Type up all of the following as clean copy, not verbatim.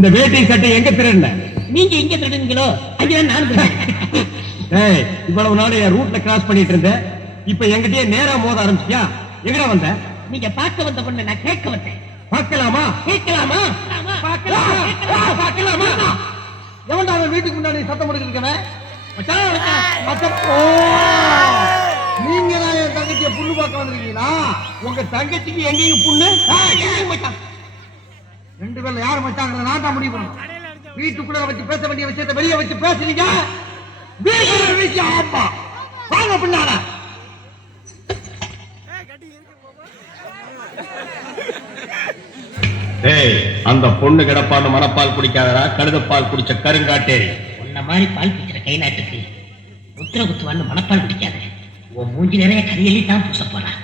இந்த வேட்டி சட்டை எங்க திருடுன? நீங்க எங்க திருடுங்களோ அங்கதான் நான் திருடுறேன். ஏய், இவ்வளவு நாள் என் ரூட்ல கிராஸ் பண்ணிட்டு இருந்தேன். இப்ப என்கிட்டயே நேரா மோத ஆரம்பிச்சியா? எங்கடா வந்த? நீங்க பார்க்க வந்த பொண்ணு நான் கேட்க வந்தேன். பார்க்கலாமா? கேட்கலாமா? பார்க்கலாமா? எவன்டா அவன் வீட்டுக்கு முன்னாடி சத்தம் போட்டுக்கிட்டு நீங்க தான் என் தங்கச்சியை புண்ணு பார்க்க வந்திருக்கீங்களா? உங்க தங்கச்சிக்கு எங்கேயும் புண்ணு? ரெண்டு பேர்ல யாரு மச்சாங்க நான் தான் முடிவு பண்ணணும். வீட்டுக்குள்ள வச்சு பேச வேண்டிய விஷயத்தை வெளியே வச்சு பேசுறீங்க. ஆமா வாங்க பின்னால. ஏய், அந்த பொண்ணு கிடப்பான்னு மனப்பால் குடிக்காதடா, கழுதப்பால் குடிச்ச கருங்காட்டேரி. உன்ன மாதிரி பால் குடிக்கிற கை நாட்டுக்கு உத்தர குத்துவான்னு மனப்பால் குடிக்காத. உன் மூஞ்சி நிறைய கரியலி தான் பூச போறான்.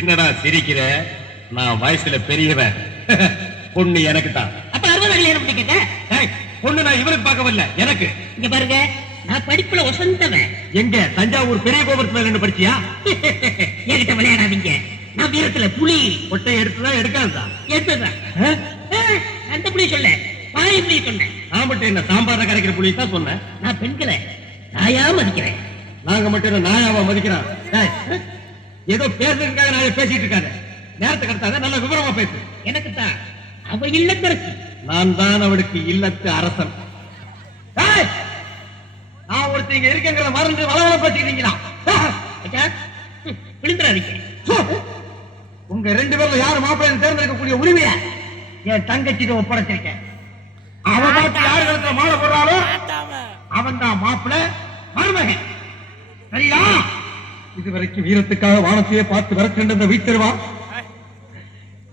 என்னடா சிரிக்கிற? நான் வயசுல பெரியவன். பொண்ணு எனக்கு தான். அப்ப 60 கல்யாணம் பண்ணிக்கிட்ட? பொண்ணு நான் இவருக்கு பார்க்கவில்லை, எனக்கு. இங்க பாருங்க, நான் படிப்புல வசந்தவன். எங்க தஞ்சாவூர் பெரிய கோபுரத்து மேல நின்னு படிச்சியா? என்கிட்ட விளையாடாதீங்க. நான் வீரத்துல புலி. ஒட்டை எடுத்துதான் எடுக்காதுதான். எடுத்துதான் அந்த புலி சொல்ல, பாய புலி சொன்னேன். நான் மட்டும் என்ன சாம்பார்ல கரைக்கிற புலி தான் சொன்னேன். நான் பெண்களை நாயா மதிக்கிறேன். நாங்க மட்டும் என்ன நாயாவா மதிக்கிறான்? ஏதோ பேசுறதுக்காக நான் பேசிட்டு இருக்காரு. நேரத்தை கடத்தாத, நல்ல விவரமா பேசு. எனக்கு தான் அவ இல்லத்தரசி. நான் தான் அவளுக்கு இல்லத்து அரசன். நான் ஒருத்தங்க இருக்கங்கிறத மறந்து வளவள பேசிக்கிறீங்களா? விழுந்துறாதீங்க. உங்க ரெண்டு பேர்ல யாரு மாப்பிள்ளை தேர்ந்தெடுக்கக்கூடிய உரிமையை என் தங்கச்சிட்டு ஒப்படைச்சிருக்கேன். அவன் பார்த்து யாரு கழுத்துல மாலை போடுறாளோ அவன் தான் மாப்பிள்ளை மருமகன். சரியா? இதுவரைக்கும் வீரத்துக்காக வானத்தையே பார்த்து விரட்டு இந்த வீட்டிருவா.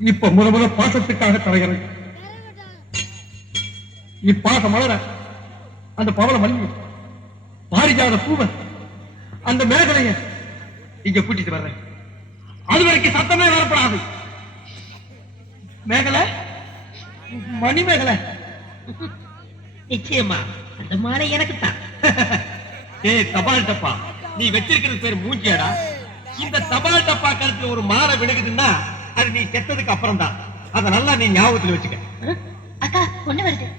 இப்ப முத பாசத்துக்காக தலைகிறது. இப்பாசம் மலர அந்த பவள மல்லி பாரிஜாத பூவ அந்த மேகலைய இங்க கூட்டிட்டு வர்றேன். அது வரைக்கும் சத்தமே வரப்படாது. மேகலை, மணி மேகலை. நிச்சயமா அந்த மாலை எனக்கு தான். ஏய் தபால் டப்பா, நீ வச்சிருக்கிறது பேர் மூஞ்சியாடா. இந்த தபால் டப்பா கருத்துல ஒரு மாலை விழுகுதுன்னா அது நீ செத்ததுக்கு அப்புறம் தான். அத நல்லா நீ ஞாபகத்துல வச்சுக்க. அக்கா பொண்ணு வருது.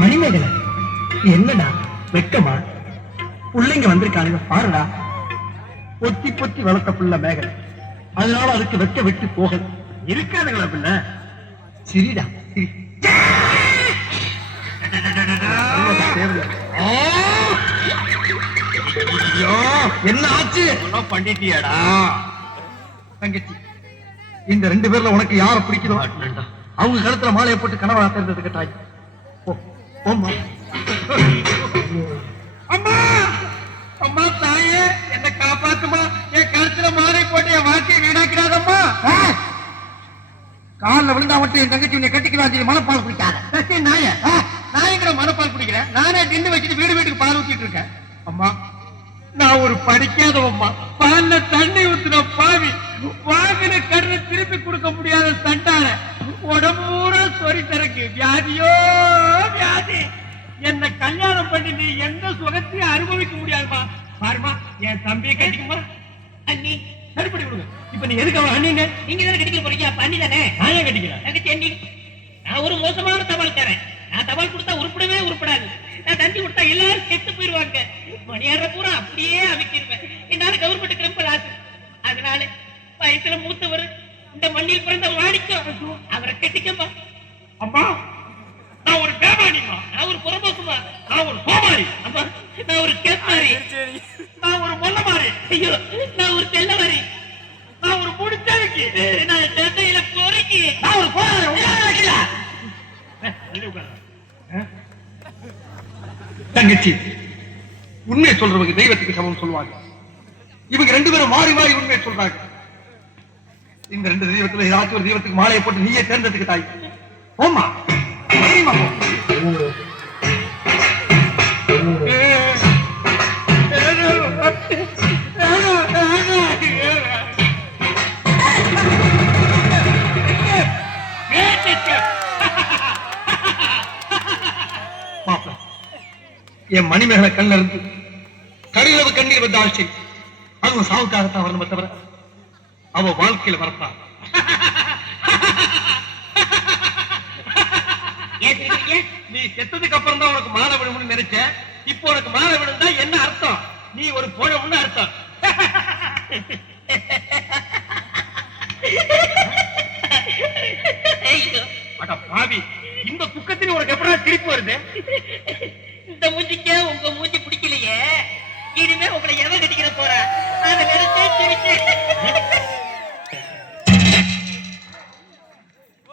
மணிமேகலை, என்னடா வெக்கமா? பிள்ளைங்க வந்திருக்கானுங்க பாருடா. பொத்தி பொத்தி வளர்த்த புள்ள மேகலை, அதனால அதுக்கு வெக்க விட்டு போகல. இருக்காதுங்களா பிள்ளை? சிரிடா சிரி. என்ன ஆச்சு? பண்ணிட்டியாடா தங்கச்சி? இந்த ரெண்டு பேர்ல உனக்கு யார பிடிக்குதோ அவங்க கழுத்துல மாலையை போட்டு கனவா தேர்ந்தெடுக்க ட்ரை. அம்மா அம்மா தாயே, என்ன காப்பாத்துமா. என் கழுத்துல மாலை போட்டு என் வாழ்க்கையை வீணாக்கிறாதம்மா. காலில் விழுந்தா மட்டும் என் தங்கச்சி உன்னை கட்டிக்கலாம். மனப்பால் குடிக்காத நாய. நாயங்கிற மனப்பால் குடிக்கிறேன். நானே தின்னு வச்சுட்டு வீடு வீட்டுக்கு பால் ஊத்திட்டு இருக்கேன். அம்மா, நான் ஒரு படிக்காதவம்மா. பால்ல தண்ணி ஊத்துன பாவி, வாங்கின கடனை திருப்பி கொடுக்க முடியாத சண்டான, உடம்பு பூரா சொறி திறக்கு. வியாதியோ வியாதி. என்ன கல்யாணம் பண்ணி நீ எந்த சுகத்தையும் அனுபவிக்க முடியாதுமா. பாருமா, என் தம்பியை கட்டிக்குமா. அண்ணி சரிப்படி விடுங்க. இப்ப நீ எதுக்கு அவன் அண்ணிங்க? நீங்க தானே கட்டிக்க போறீங்க. அப்ப அண்ணி தானே. நான் ஏன் கட்டிக்கிறேன்? தங்கச்சி அண்ணி, நான் ஒரு மோசமான தபால் தரேன். நான் தபால் கொடுத்தா உருப்படவே உருப்படாது. நான் தந்தி கொடுத்தா எல்லாரும் செத்து போயிருவாங்க. மணியார பூரா அப்படியே அமைக்கிருவேன். என்னால கவர்மெண்ட் கிளம்பல் ஆசை. அதனால வயசுல மூத்தவர், இந்த மண்ணில் பிறந்த மாணிக்கம், அவரை கட்டிக்கமா. அம்மா, நான் ஒரு பேமானிமா. நான் ஒரு புறம்போக்குமா. நான் ஒரு சோமாரி. அம்மா, நான் ஒரு கேப்பாரி. நான் ஒரு மொல்லமாரி. ஐயோ, நான் ஒரு தெல்லவாரி. நான் ஒரு முடிச்சாவிக்கு. நான் தென்னையில பொறுக்கி. நான் ஒரு கோளாறு. தங்கச்சி, உண்மை சொல்றவங்க தெய்வத்துக்கு சமம் சொல்லுவாங்க. இவங்க ரெண்டு பேரும் மாறி மாறி உண்மை சொல்றாங்க. இந்த ரெண்டு தெய்வத்துல ஏதாச்சும் ஒரு தெய்வத்துக்கு மாலையை போட்டு நீயே தேர்ந்தெடுத்துக்க தாய். போமா என் மணிமேகலை கண்ணில் இருந்து கடுகளவு கண்ணீர் வந்த ஆட்சி அதுவும் சாவுக்காகத்தான் வரணுமே தவிர அவ வாழ்க்கையில வரப்பா. ஏன் சிரிக்கிறீங்க? நீ செத்ததுக்கு அப்புறம் தான் உனக்கு மாலை விழும்னு நினைச்சேன். இப்போ உனக்கு மாலை விழுந்தா என்ன அர்த்தம்? நீ ஒரு போழம்னு அர்த்தம்.